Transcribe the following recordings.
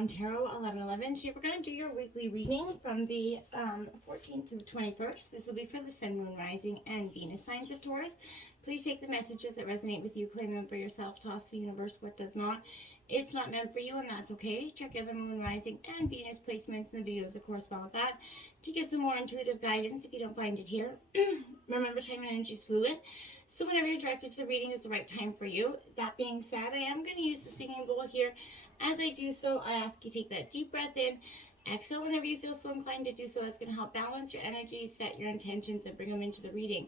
on Tarot 1111. So we're going to do your weekly reading from the 14th to the 21st. This will be for the Sun, Moon, Rising, and Venus signs of Taurus. Please take the messages that resonate with you, claim them for yourself, toss the universe what does not. It's not meant for you, and that's okay. Check out the Moon, Rising, and Venus placements in the videos that correspond with that to get some more intuitive guidance if you don't find it here. Remember, time and energy is fluid, so whenever you're directed to the reading is the right time for you. That being said, I am going to use the singing bowl here. As I do so, I ask you to take that deep breath in, exhale whenever you feel so inclined to do so. That's going to help balance your energy, set your intentions, and bring them into the reading.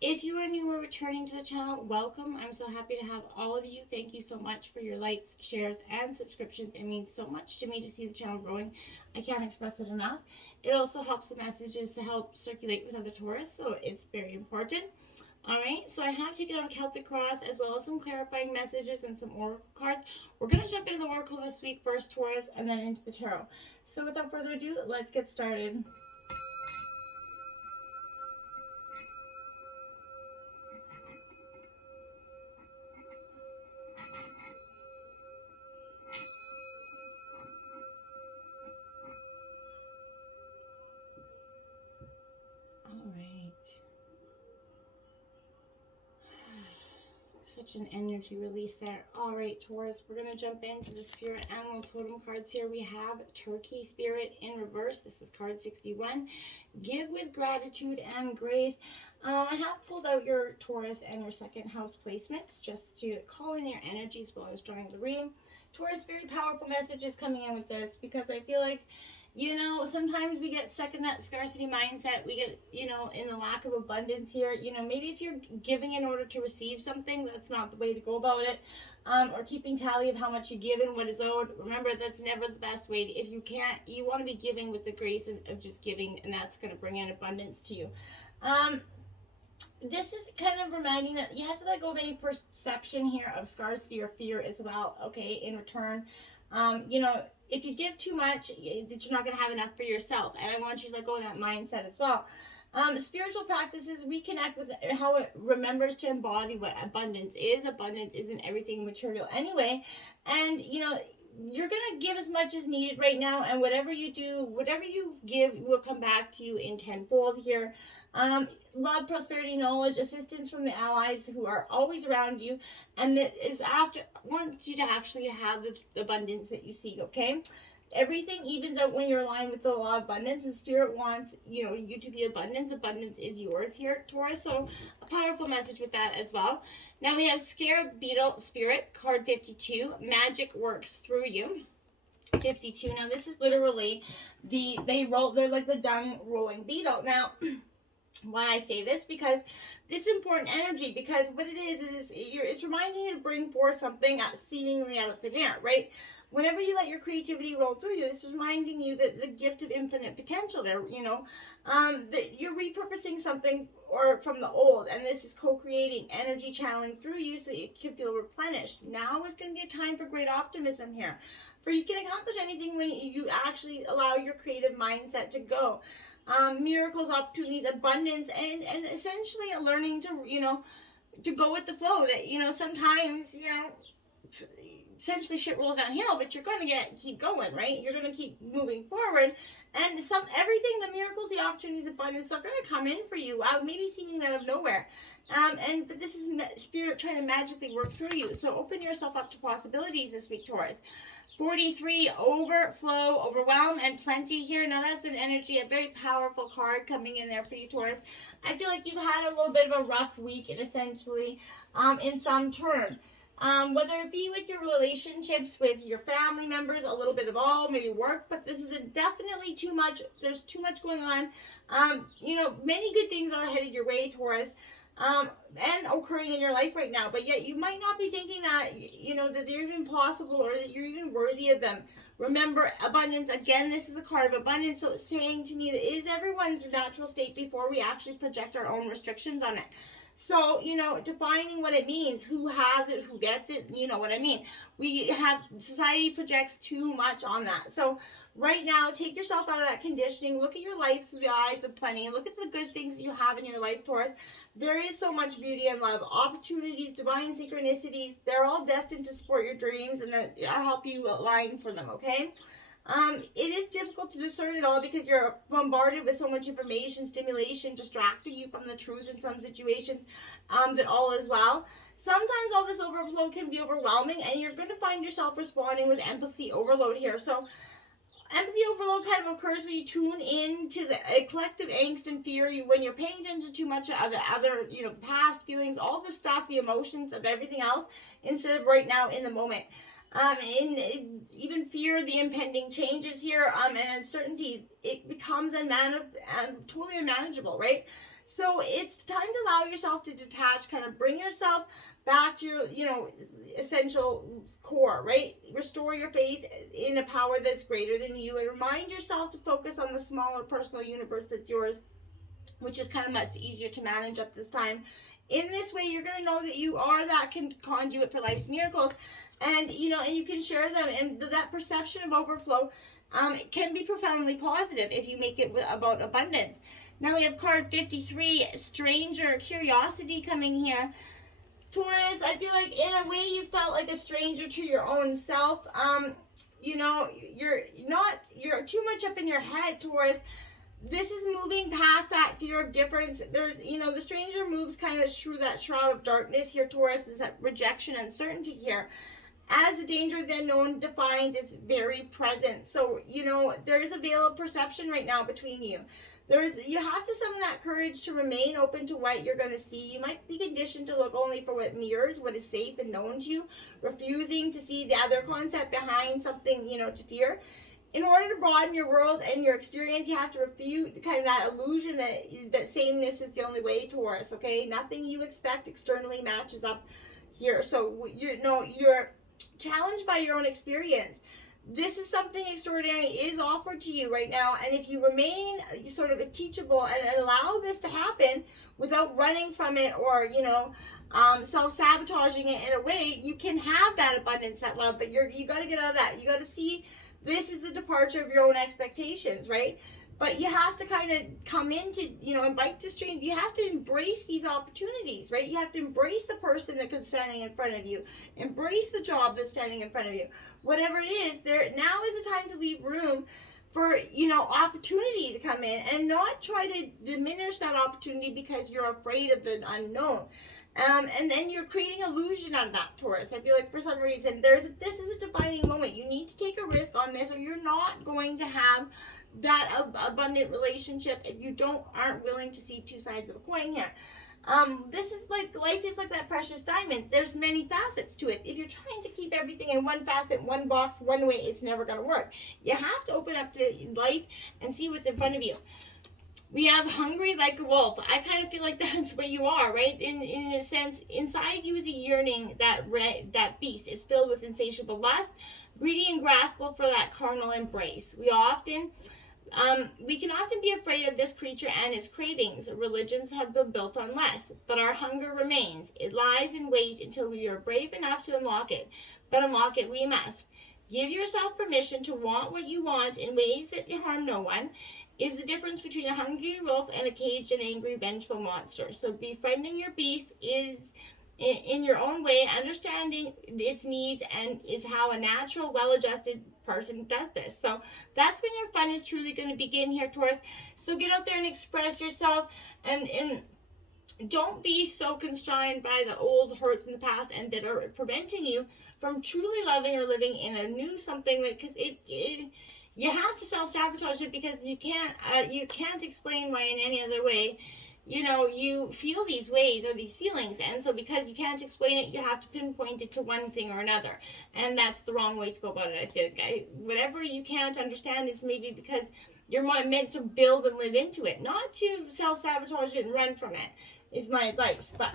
If you are new or returning to the channel, welcome. I'm so happy to have all of you. Thank you so much for your likes, shares, and subscriptions. It means so much to me to see the channel growing. I can't express it enough. It also helps the messages to help circulate with other Taurus, so it's very important. Alright, so I have taken out a Celtic cross as well as some clarifying messages and some oracle cards. We're going to jump into the oracle this week first, Taurus, and then into the tarot. So without further ado, let's get started. Such an energy release there. All right, Taurus, we're going to jump into the spirit animal totem cards here. We have Turkey Spirit in reverse. This is card 61. Give with gratitude and grace. I have pulled out your Taurus and your second house placements just to call in your energies while I was drawing the reading. Taurus, very powerful messages coming in with this because I feel like, you know, sometimes we get stuck in that scarcity mindset. We get, you know, in the lack of abundance here. You know, maybe if you're giving in order to receive something, that's not the way to go about it. Or keeping tally of how much you give and what is owed. Remember, that's never the best way. If you can't, you want to be giving with the grace of just giving, and that's going to bring in abundance to you. This is kind of reminding that you have to let go of any perception here of scarcity or fear as well, okay, in return. You know, if you give too much, that you're not going to have enough for yourself. And I want you to let go of that mindset as well. Spiritual practices reconnect with how it remembers to embody what abundance is. Abundance isn't everything material anyway. And, you know, you're going to give as much as needed right now. And whatever you do, whatever you give will come back to you in tenfold here. Love, prosperity, knowledge, assistance from the allies who are always around you, and that is wants you to actually have the abundance that you seek, okay? Everything evens out when you're aligned with the law of abundance, and Spirit wants, you know, you to be abundance. Abundance is yours here, Taurus, so a powerful message with that as well. Now we have Scarab Beetle Spirit, card 52, magic works through you. 52. Now this is literally they're like the dung rolling beetle. Now why I say this, because this important energy, because what it is it's reminding you to bring forth something seemingly out of thin air, right? Whenever you let your creativity roll through you, this is reminding you that the gift of infinite potential there, you know, that you're repurposing something or from the old, and this is co-creating energy channeling through you so that you can feel replenished. Now is going to be a time for great optimism here, for you can accomplish anything when you actually allow your creative mindset to go. Miracles, opportunities, abundance, and essentially a learning to, you know, to go with the flow. That, you know, sometimes, you know, essentially shit rolls downhill, but you're going to keep going, right? You're going to keep moving forward, and everything, the miracles, the opportunities, abundance are going to come in for you, maybe seeming out of nowhere. But this is Spirit trying to magically work through you. So open yourself up to possibilities this week, Taurus. 43, overflow, overwhelm, and plenty here. Now that's an energy, a very powerful card coming in there for you, Taurus. I feel like you've had a little bit of a rough week, and essentially, in some turn. Whether it be with your relationships with your family members, a little bit of all, maybe work, but this is definitely too much. There's too much going on. You know, many good things are headed your way, Taurus. And occurring in your life right now, but yet you might not be thinking that, you know, that they're even possible or that you're even worthy of them. Remember, abundance, again, this is a card of abundance, so it's saying to me that it is everyone's natural state before we actually project our own restrictions on it. So, you know, defining what it means, who has it, who gets it, you know what I mean. Society projects too much on that. So right now, take yourself out of that conditioning. Look at your life through the eyes of plenty. Look at the good things that you have in your life, Taurus. There is so much beauty and love, opportunities, divine synchronicities. They're all destined to support your dreams and that I'll help you align for them, okay? It is difficult to discern it all because you're bombarded with so much information, stimulation, distracting you from the truth in some situations, that all is well. Sometimes all this overflow can be overwhelming and you're going to find yourself responding with empathy overload here. So empathy overload kind of occurs when you tune in to the collective angst and fear. When you're paying attention too much of the other, past feelings, all the stuff, the emotions of everything else, instead of right now in the moment. Even fear, the impending changes here, and uncertainty, it becomes totally unmanageable, right? So it's time to allow yourself to detach, kind of bring yourself back to your, essential core, right? Restore your faith in a power that's greater than you and remind yourself to focus on the smaller personal universe that's yours, which is kind of much easier to manage at this time. In this way, you're going to know that you are that conduit for life's miracles. And, and you can share them. And that perception of overflow can be profoundly positive if you make it about abundance. Now we have card 53, Stranger Curiosity, coming here. Taurus, I feel like in a way you felt like a stranger to your own self. You're too much up in your head, Taurus. This is moving past that fear of difference. There's, the stranger moves kind of through that shroud of darkness here, Taurus. There's that rejection, uncertainty here. As the danger of the unknown defines, it's very present. So, there is a veil of perception right now between you. You have to summon that courage to remain open to what you're going to see. You might be conditioned to look only for what mirrors, what is safe and known to you, refusing to see the other concept behind something, to fear. In order to broaden your world and your experience, you have to refute kind of that illusion that sameness is the only way, Taurus, okay? Nothing you expect externally matches up here. So, you're challenged by your own experience. This is something extraordinary is offered to you right now, and if you remain sort of teachable and allow this to happen without running from it or self-sabotaging it in a way, you can have that abundance, that love. But you got to get out of that. You got to see this is the departure of your own expectations, right? But you have to kind of come into, invite the stranger. You have to embrace these opportunities, right? You have to embrace the person that's standing in front of you. Embrace the job that's standing in front of you. Whatever it is, now is the time to leave room for, opportunity to come in and not try to diminish that opportunity because you're afraid of the unknown. And then you're creating illusion out of that, Taurus. I feel like for some reason, this is a defining moment. You need to take a risk on this or you're not going to have that abundant relationship if you aren't willing to see two sides of a coin here. This is like, life is like that precious diamond. There's many facets to it. If you're trying to keep everything in one facet, one box, one way, it's never going to work. You have to open up to life and see what's in front of you. We have hungry like a wolf. I kind of feel like that's what you are, right? In a sense, inside you is a yearning, that beast is filled with insatiable lust, greedy and graspful for that carnal embrace. We can often be afraid of this creature and its cravings. Religions have been built on less, but our hunger remains. It lies in wait until we are brave enough to unlock it, but unlock it we must. Give yourself permission to want what you want in ways that harm no one. Is the difference between a hungry wolf and a caged and angry, vengeful monster. So befriending your beast is, in your own way, understanding its needs and is how a natural, well-adjusted person does this. So that's when your fun is truly going to begin here, Taurus. So get out there and express yourself and don't be so constrained by the old hurts in the past and that are preventing you from truly loving or living in a new something, because you have to self-sabotage it because you can't explain why in any other way you feel these ways or these feelings. And so because you can't explain it, you have to pinpoint it to one thing or another. And that's the wrong way to go about it, I think. Whatever you can't understand is maybe because you're meant to build and live into it, not to self-sabotage it and run from it, is my advice. But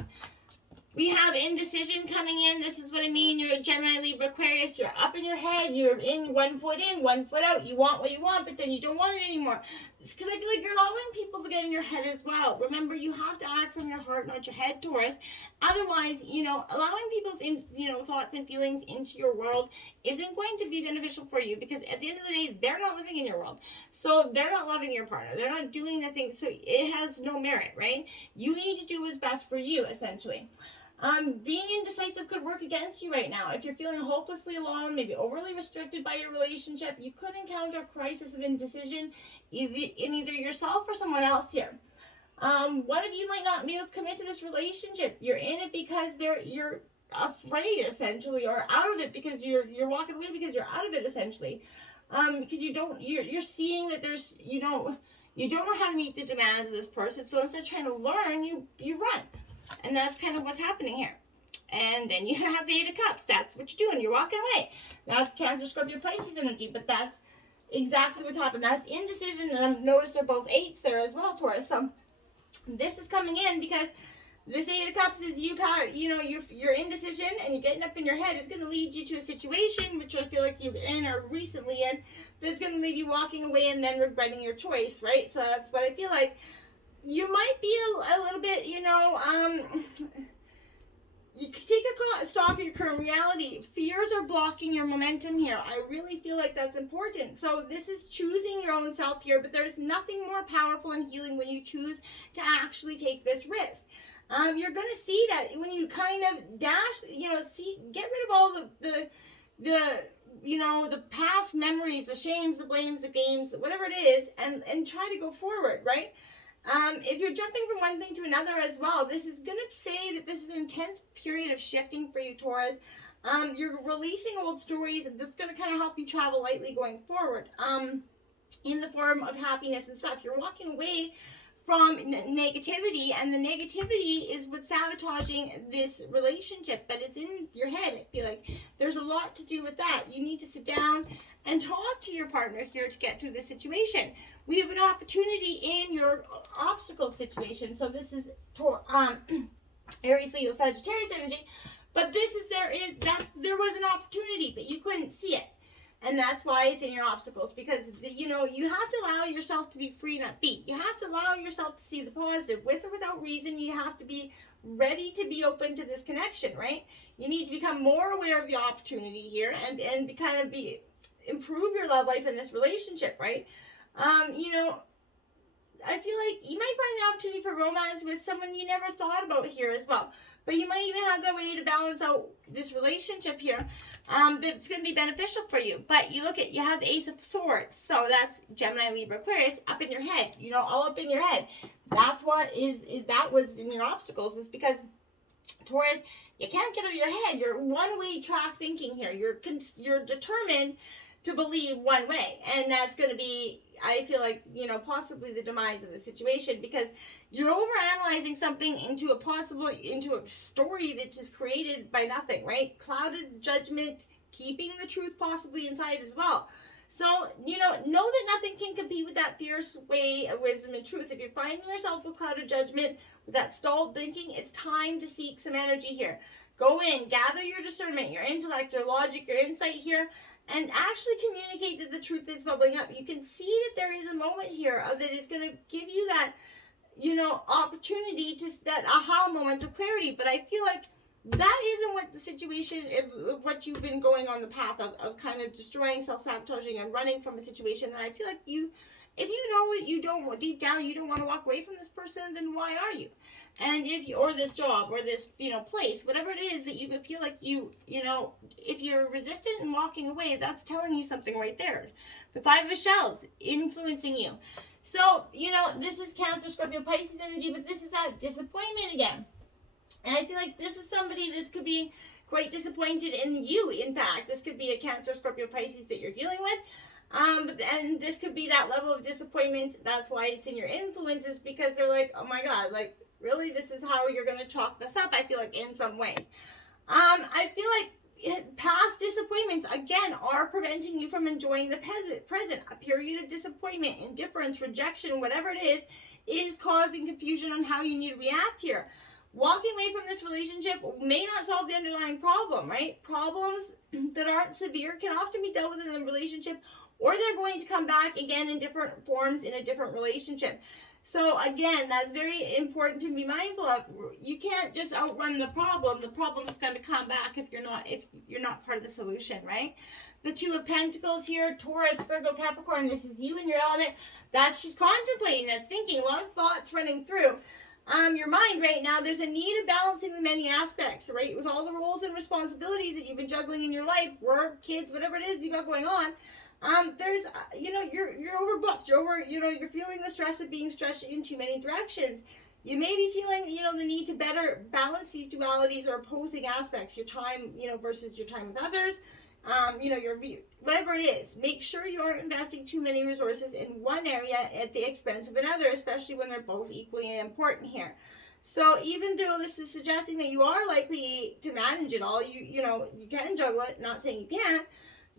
we have indecision coming in. This is what I mean. You're a Gemini, Libra, Aquarius. You're up in your head. You're in 1 foot in, 1 foot out. You want what you want, but then you don't want it anymore. because I feel like you're allowing people to get in your head as well. Remember, you have to act from your heart, not your head, Taurus. Otherwise, allowing people's thoughts and feelings into your world isn't going to be beneficial for you, because at the end of the day, they're not living in your world. So they're not loving your partner. They're not doing the things. So it has no merit, right? You need to do what's best for you, essentially. Being indecisive could work against you right now. If you're feeling hopelessly alone, maybe overly restricted by your relationship, you could encounter a crisis of indecision in either yourself or someone else here. One of you might not be able to commit to this relationship. You're in it because you're afraid, essentially, or out of it because you're walking away because you're out of it, essentially. Because you're seeing that you don't know how to meet the demands of this person. So instead of trying to learn, you run. And that's kind of what's happening here. And then you have the Eight of Cups. That's what you're doing. You're walking away. That's Cancer, Scorpio, Pisces energy. But that's exactly what's happened. That's indecision. And notice they're both eights there as well, Taurus. So this is coming in because this Eight of Cups is your indecision, and you're getting up in your head is going to lead you to a situation, which I feel like you're in or recently in, that's going to leave you walking away and then regretting your choice, right? So that's what I feel like. You might be a little bit, you take a stock of your current reality. Fears are blocking your momentum here. I really feel like that's important. So this is choosing your own self here, but there's nothing more powerful and healing when you choose to actually take this risk. You're going to see that when you kind of get rid of all the past memories, the shames, the blames, the games, whatever it is, and try to go forward, right? If you're jumping from one thing to another as well, this is going to say that this is an intense period of shifting for you, Taurus. You're releasing old stories, and this is going to kind of help you travel lightly going forward. In the form of happiness and stuff. You're walking away from negativity, and the negativity is what's sabotaging this relationship, but it's in your head. I feel like there's a lot to do with that. You need to sit down and talk to your partner here to get through this situation. We have an opportunity in your obstacle situation. So this is Aries, Leo, Sagittarius energy, but there was an opportunity, but you couldn't see it. And that's why it's in your obstacles, because, you have to allow yourself to be free and upbeat. You have to allow yourself to see the positive. With or without reason, you have to be ready to be open to this connection, right? You need to become more aware of the opportunity here and improve your love life in this relationship, right? I feel like you might find the opportunity for romance with someone you never thought about here as well. But you might even have a way to balance out this relationship here that's going to be beneficial for you. But you have the Ace of Swords. So that's Gemini, Libra, Aquarius, up in your head. All up in your head. That's that was in your obstacles, is because, Taurus, you can't get out of your head. You're one-way track thinking here. You're determined to believe one way, and that's going to be, I feel like, possibly the demise of the situation, because you're overanalyzing something into a story that's just created by nothing, right? Clouded judgment, keeping the truth possibly inside as well. So, know that nothing can compete with that fierce way of wisdom and truth. If you're finding yourself with clouded judgment, with that stalled thinking, it's time to seek some energy here. Go in, gather your discernment, your intellect, your logic, your insight here, and actually communicate the truth that's bubbling up. You can see that there is a moment here that is going to give you that, opportunity that aha moments of clarity. But I feel like that isn't what the situation, of what you've been going on the path of kind of destroying, self-sabotaging, and running from a situation. And I feel like if you know what you don't, deep down, you don't want to walk away from this person, then why are you? And or this job, or this, place, whatever it is that you feel like if you're resistant and walking away, that's telling you something right there. The Five of Shells influencing you. So, this is Cancer, Scorpio, Pisces energy, but this is that disappointment again. And I feel like this could be quite disappointed in you, in fact. This could be a Cancer, Scorpio, Pisces that you're dealing with. And this could be that level of disappointment. That's why it's in your influences, because they're like, oh my God, like, really, this is how you're going to chalk this up, I feel like, in some ways. I feel like past disappointments, again, are preventing you from enjoying the present. A period of disappointment, indifference, rejection, whatever it is causing confusion on how you need to react here. Walking away from this relationship may not solve the underlying problem, right? Problems that aren't severe can often be dealt with in a relationship or they're going to come back again in different forms in a different relationship. So again, that's very important to be mindful of. You can't just outrun the problem. The problem is going to come back if you're not part of the solution, right? The Two of Pentacles here, Taurus, Virgo, Capricorn. This is you in your element. She's contemplating, that's thinking, a lot of thoughts running through your mind right now. There's a need of balancing the many aspects, right? With all the roles and responsibilities that you've been juggling in your life, work, kids, whatever it is you got going on. There's, you're overbooked. You're feeling the stress of being stretched in too many directions. You may be feeling, the need to better balance these dualities or opposing aspects, your time, versus your time with others. Your whatever it is, make sure you aren't investing too many resources in one area at the expense of another, especially when they're both equally important here. So even though this is suggesting that you are likely to manage it all, you can juggle it, not saying you can't,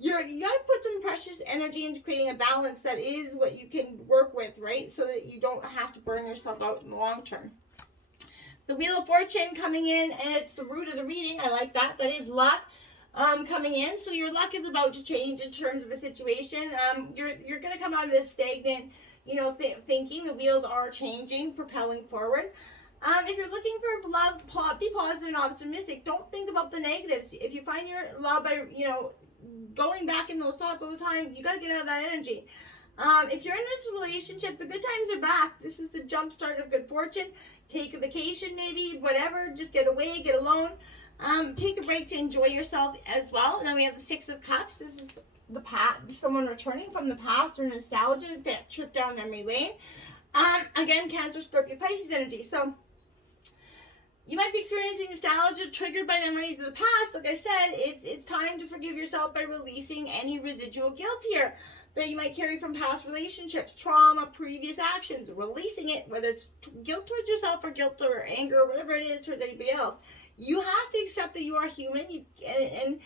you got to put some precious energy into creating a balance that is what you can work with, right? So that you don't have to burn yourself out in the long term. The Wheel of Fortune coming in, and it's the root of the reading. I like that. That is luck. Coming in, so your luck is about to change in terms of a situation. You're going to come out of this stagnant, thinking. The wheels are changing, propelling forward. If you're looking for love, be positive and optimistic. Don't think about the negatives. If you find your love by, going back in those thoughts all the time, you got to get out of that energy. If you're in this relationship, the good times are back. This is the jump start of good fortune. Take a vacation, maybe, whatever. Just get away, get alone. Take a break to enjoy yourself as well. Now we have the Six of Cups. This is someone returning from the past or nostalgia, that trip down memory lane. Again, Cancer, Scorpio, Pisces energy. So you might be experiencing nostalgia triggered by memories of the past. Like I said, it's time to forgive yourself by releasing any residual guilt here that you might carry from past relationships, trauma, previous actions. Releasing it, whether it's guilt towards yourself or guilt or anger or whatever it is towards anybody else. You have to accept that you are human, and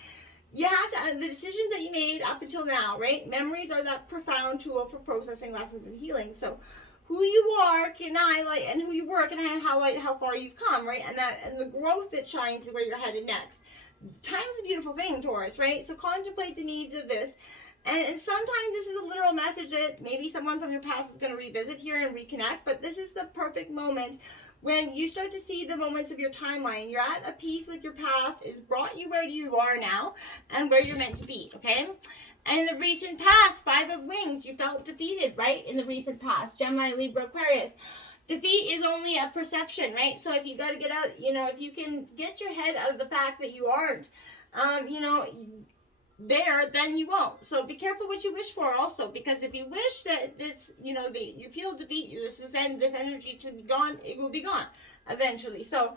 you have to, the decisions that you made up until now, right? Memories are that profound tool for processing lessons and healing. So who you are can highlight, and who you were can highlight how far you've come, right? And the growth that shines where you're headed next. Time's a beautiful thing, Taurus, right? So contemplate the needs of this. And sometimes this is a literal message that maybe someone from your past is going to revisit here and reconnect, but this is the perfect moment when you start to see the moments of your timeline. You're at a peace with your past. It's brought you where you are now and where you're meant to be, okay? And in the recent past, 5 of Wings, you felt defeated, right? In the recent past, Gemini, Libra, Aquarius. Defeat is only a perception, right? So if you got to get out, if you can get your head out of the fact that you aren't, there, then you won't. So be careful what you wish for also, because if you wish that this, you feel defeat, this energy to be gone, it will be gone eventually. So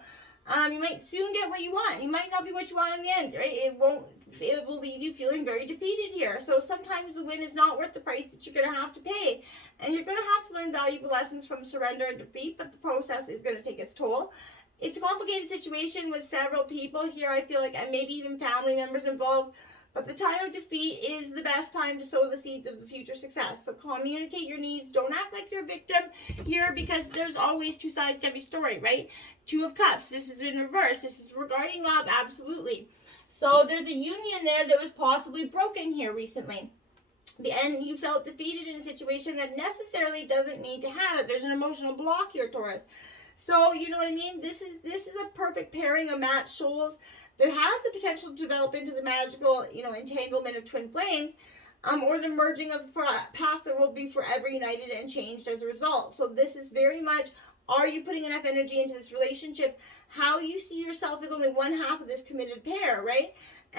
you might soon get what you want. You might not be what you want in the end, right? It will leave you feeling very defeated here. So sometimes the win is not worth the price that you're going to have to pay. And you're going to have to learn valuable lessons from surrender and defeat, but the process is going to take its toll. It's a complicated situation with several people here. I feel like, and maybe even family members involved. But the time of defeat is the best time to sow the seeds of the future success. So communicate your needs. Don't act like you're a victim here, because there's always two sides to every story, right? 2 of Cups. This is in reverse. This is regarding love, absolutely. So there's a union there that was possibly broken here recently. And you felt defeated in a situation that necessarily doesn't need to have it. There's an emotional block here, Taurus. So you know what I mean? This is a perfect pairing of matched souls that has the potential to develop into the magical, entanglement of twin flames, or the merging of paths that will be forever united and changed as a result. So this is very much, are you putting enough energy into this relationship? How you see yourself as only one half of this committed pair, right?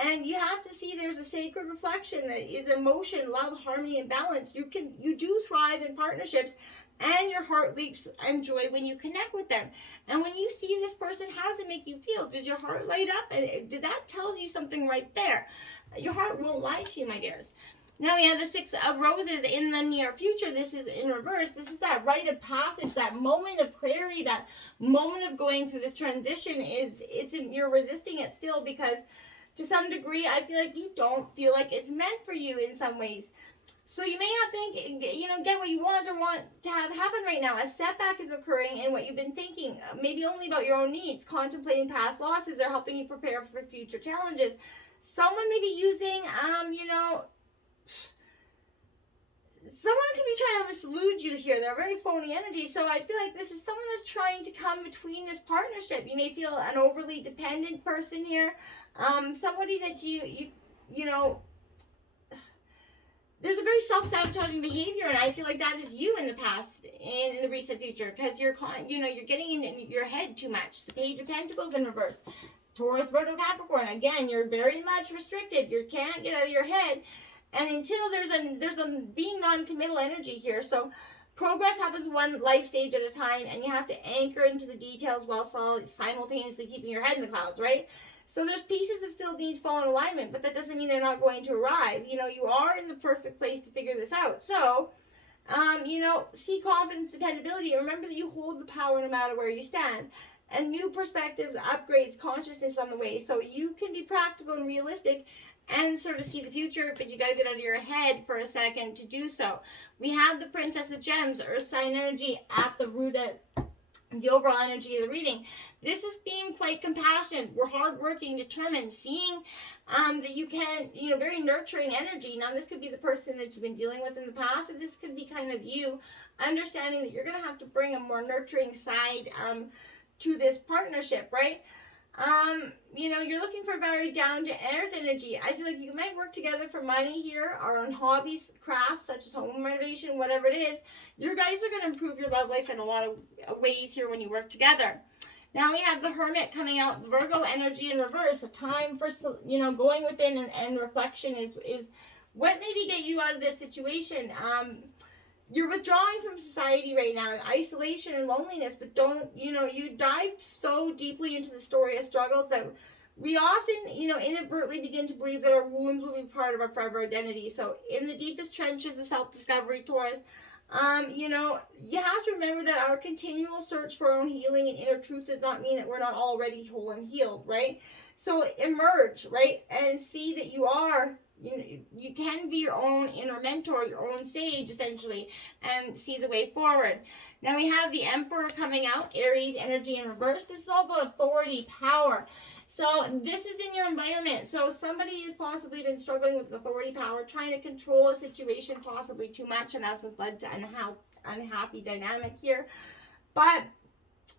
And you have to see there's a sacred reflection that is emotion, love, harmony, and balance. You do thrive in partnerships, and your heart leaps and joy when you connect with them. And when you see this person, how does it make you feel? Does your heart light up? And that tells you something right there. Your heart won't lie to you, my dears. Now we have the 6 of Roses in the near future. This is in reverse. This is that rite of passage, that moment of clarity, that moment of going through this transition. You're resisting it still, because to some degree, I feel like you don't feel like it's meant for you in some ways. So you may not think, get what you want or want to have happen right now. A setback is occurring in what you've been thinking, maybe only about your own needs. Contemplating past losses or helping you prepare for future challenges. Someone may be using, someone could be trying to mislead you here. They're very phony energy. So I feel like this is someone that's trying to come between this partnership. You may feel an overly dependent person here. Somebody that you know, there's a very self-sabotaging behavior, and I feel like that is you in the past and in the recent future, because you're getting in your head too much. The Page of Pentacles in reverse. Taurus, Virgo, Capricorn. Again, you're very much restricted. You can't get out of your head. And until there's a being non-committal energy here. So progress happens one life stage at a time, and you have to anchor into the details while simultaneously keeping your head in the clouds, right? So there's pieces that still need to fall in alignment, but that doesn't mean they're not going to arrive. You know, you are in the perfect place to figure this out. So, you know, see confidence, dependability, and remember that you hold the power no matter where you stand. And new perspectives, upgrades, consciousness on the way. So you can be practical and realistic and sort of see the future, but you got to get out of your head for a second to do so. We have the Princess of Gems, Earth sign energy, at the root of the overall energy of the reading. This is being quite compassionate. We're hardworking, determined, seeing that you can, you know, very nurturing energy. Now, this could be the person that you've been dealing with in the past, or this could be kind of you, understanding that you're going to have to bring a more nurturing side to this partnership, right? You know, you're looking for very down to earth energy. I feel like you might work together for money here, or on hobbies, crafts such as home renovation, whatever it is. You guys are going to improve your love life in a lot of ways here when you work together. Now we have the Hermit coming out, Virgo energy in reverse. A time for, you know, going within and reflection is what maybe get you out of this situation. You're withdrawing from society right now, isolation and loneliness, but don't, you know, you dive so deeply into the story of struggles that we often, you know, inadvertently begin to believe that our wounds will be part of our forever identity. So in the deepest trenches of self-discovery, Taurus, you know, you have to remember that our continual search for our own healing and inner truth does not mean that we're not already whole and healed, right? So emerge, right, and see that you are, you can be your own inner mentor, your own sage, essentially, and see the way forward. Now we have the Emperor coming out, Aries energy in reverse. This is all about authority, power. So this is in your environment. So somebody has possibly been struggling with authority, power, trying to control a situation possibly too much, and that's what's led to unhappy dynamic here. But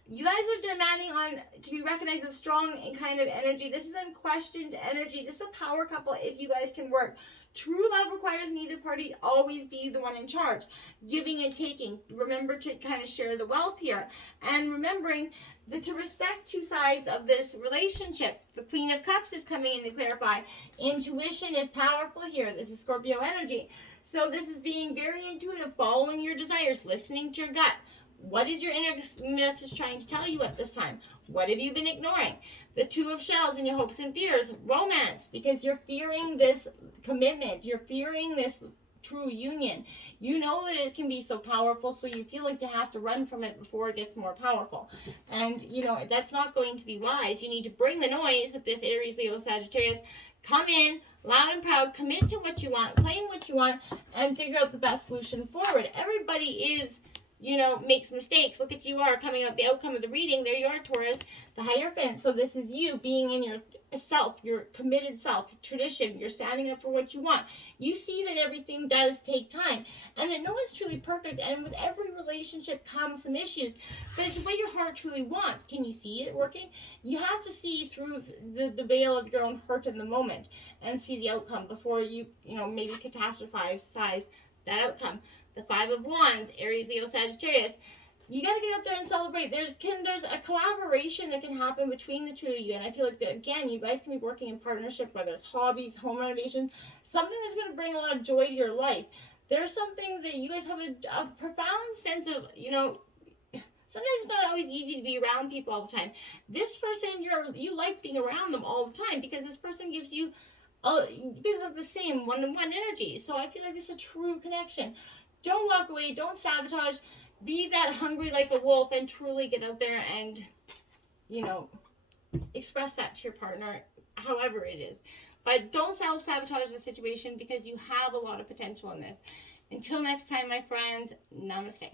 you guys are demanding to be recognized as strong and kind of energy. This is unquestioned energy. This is a power couple if you guys can work. True love requires neither party always be the one in charge. Giving and taking. Remember to kind of share the wealth here. And remembering that to respect two sides of this relationship. The Queen of Cups is coming in to clarify. Intuition is powerful here. This is Scorpio energy. So this is being very intuitive, following your desires, listening to your gut. What is your inner message trying to tell you at this time? What have you been ignoring? The Two of Shells and your hopes and fears. Romance, because you're fearing this commitment. You're fearing this true union. You know that it can be so powerful, so you feel like you have to run from it before it gets more powerful. And, you know, that's not going to be wise. You need to bring the noise with this Aries, Leo, Sagittarius. Come in, loud and proud, commit to what you want, claim what you want, and figure out the best solution forward. Everybody is, you know, makes mistakes. Look at you are coming out the outcome of the reading. There you are, Taurus, the Hierophant. So this is you being in your self, your committed self, tradition. You're standing up for what you want. You see that everything does take time and that no one's truly perfect. And with every relationship comes some issues, but it's what your heart truly wants. Can you see it working? You have to see through the veil of your own hurt in the moment and see the outcome before you know, maybe catastrophize that outcome. The Five of Wands, Aries, Leo, Sagittarius. You got to get out there and celebrate. There's a collaboration that can happen between the two of you. And I feel like, that, again, you guys can be working in partnership, whether it's hobbies, home renovation, something that's going to bring a lot of joy to your life. There's something that you guys have a profound sense of, you know, sometimes it's not always easy to be around people all the time. This person, you like being around them all the time because this person gives you, you guys have the same one-to-one energy. So I feel like this is a true connection. Don't walk away. Don't sabotage. Be that hungry like a wolf and truly get out there and, you know, express that to your partner, however it is. But don't self-sabotage the situation because you have a lot of potential in this. Until next time, my friends, namaste.